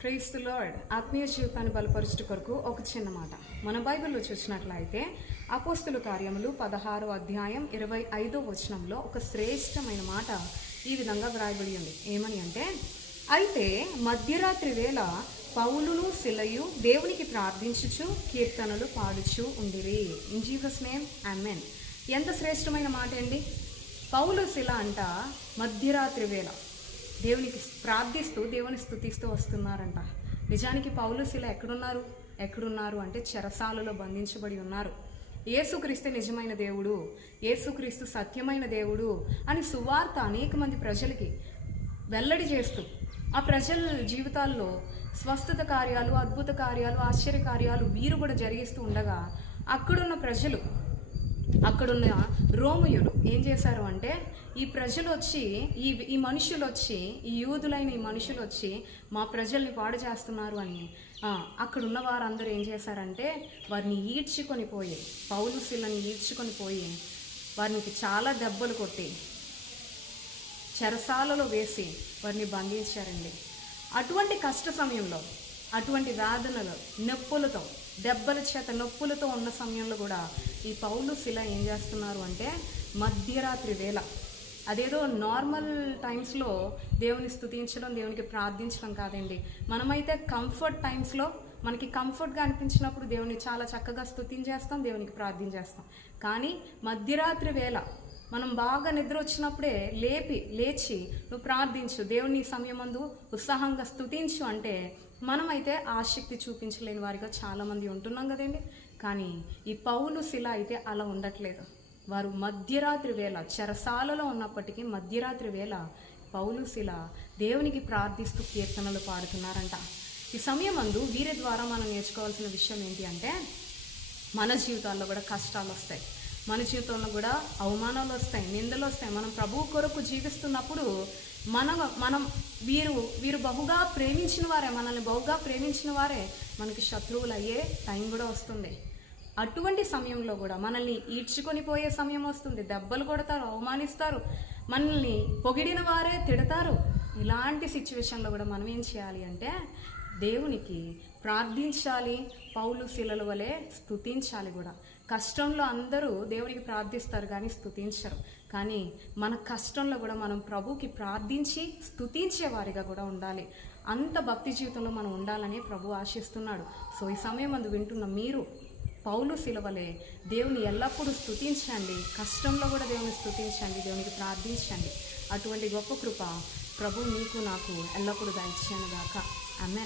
Praise the lord. ఆత్మీయ జీవితాన్ని బలపరచుట కొరకు ఒక చిన్న మాట మన బైబిల్లో చూసినట్లయితే అపోస్తుల కార్యములు 16వ అధ్యాయం 25వ వచనంలో ఒక శ్రేష్టమైన మాట ఈ విధంగా వ్రాయబడి ఉంది. ఏమని అంటే, అయితే మధ్యరాత్రి వేళ పౌలును సిలయు దేవునికి ప్రార్థించుచు కీర్తనలు పాడుచు ఉండిరి. ఇన్ జీసస్ నేమ్ ఆమేన్. ఎంత శ్రేష్టమైన మాట అండి. పౌలు శిల అంట మధ్యరాత్రి వేళ దేవునికి ప్రార్థిస్తూ దేవుని స్తుతిస్తూ వస్తున్నారంట. నిజానికి పౌలు శిల ఎక్కడున్నారు అంటే చెరసాలలో బంధించబడి ఉన్నారు. యేసుక్రీస్తు నిజమైన దేవుడు, యేసుక్రీస్తు సత్యమైన దేవుడు అని సువార్త అనేక మంది ప్రజలకి వెల్లడి చేస్తూ ఆ ప్రజల జీవితాల్లో స్వస్థత కార్యాలు, అద్భుత కార్యాలు, ఆశ్చర్య కార్యాలు వీరు కూడా జరిగిస్తూ ఉండగా అక్కడున్న ప్రజలు, అక్కడున్న రోమియోలు ఏం చేశారు అంటే, ఈ ప్రజలు వచ్చి ఈ మనుషులు వచ్చి, ఈ యూదులైన ఈ మనుషులు వచ్చి మా ప్రజల్ని పాడు చేస్తున్నారు అని అక్కడున్న వారందరూ ఏం చేశారంటే వారిని ఈడ్చుకొని పోయి, పౌలు శిలని ఈడ్చుకొని పోయి వారికి చాలా దెబ్బలు కొట్టి చెరసాలలో వేసి వారిని బంధించారండి. అటువంటి కష్ట సమయంలో, అటువంటి వేదనలు, నొప్పులతో, దెబ్బల చేత నొప్పులతో ఉన్న సమయంలో కూడా ఈ పౌలు శిల ఏం చేస్తున్నారు అంటే మధ్యరాత్రి వేళ, అదేదో నార్మల్ టైమ్స్లో దేవుని స్తుతించడం, దేవునికి ప్రార్థించడం కాదండి. మనమైతే కంఫర్ట్ టైమ్స్లో మనకి కంఫర్ట్గా అనిపించినప్పుడు దేవుని చాలా చక్కగా స్తుతించేస్తాం, దేవునికి ప్రార్థించేస్తాం. కానీ మధ్యరాత్రి వేళ మనం బాగా నిద్ర వచ్చినప్పుడే లేచి నువ్వు ప్రార్థించు, దేవుని సమయమందు ఉత్సాహంగా స్తుతించు అంటే మనమైతే ఆసక్తి చూపించలేని వారిగా చాలామంది ఉంటున్నాం కదండి. కానీ ఈ పౌలు శిల అయితే అలా ఉండట్లేదు. వారు మధ్యరాత్రి వేళ చెరసాలలో ఉన్నప్పటికీ మధ్యరాత్రి వేళ పౌలు శిల దేవునికి ప్రార్థిస్తూ కీర్తనలు పాడుతున్నారంట. ఈ సమయమందు వీరి ద్వారా మనం నేర్చుకోవాల్సిన విషయం ఏంటి అంటే, మన జీవితాల్లో కూడా కష్టాలు వస్తాయి, మన జీవితంలో కూడా అవమానాలు వస్తాయి, నిందలు వస్తాయి. మనం ప్రభువు కొరకు జీవిస్తున్నప్పుడు మనం వీరు బహుగా ప్రేమించిన వారే, మనల్ని బహుగా ప్రేమించిన వారే మనకి శత్రువులు అయ్యే టైం కూడా వస్తుంది. అటువంటి సమయంలో కూడా మనల్ని ఈడ్చుకొని పోయే సమయం వస్తుంది. దెబ్బలు కొడతారు, అవమానిస్తారు, మనల్ని పొగిడిన వారే తిడతారు. ఇలాంటి సిచ్యువేషన్లో కూడా మనం ఏం చేయాలి అంటే దేవునికి ప్రార్థించాలి, పౌలు శిలల వలె స్తుతించాలి కూడా. కష్టంలో అందరూ దేవునికి ప్రార్థిస్తారు కానీ స్తుతించరు. కానీ మన కష్టంలో కూడా మనం ప్రభుకి ప్రార్థించి స్తుతించే వారిగా కూడా ఉండాలి. అంత భక్తి జీవితంలో మనం ఉండాలని ప్రభు ఆశిస్తున్నాడు. సో ఈ సమయం అందు వింటున్న మీరు పౌలు శిల వలె దేవుని ఎల్లప్పుడూ స్తుతించండి, కష్టంలో కూడా దేవుని స్తుతించండి, దేవునికి ప్రార్థించండి. అటువంటి గొప్ప కృప ప్రభు మీకు నాకు ఎల్లప్పుడూ దయచేయను గాక. ఆమేన్.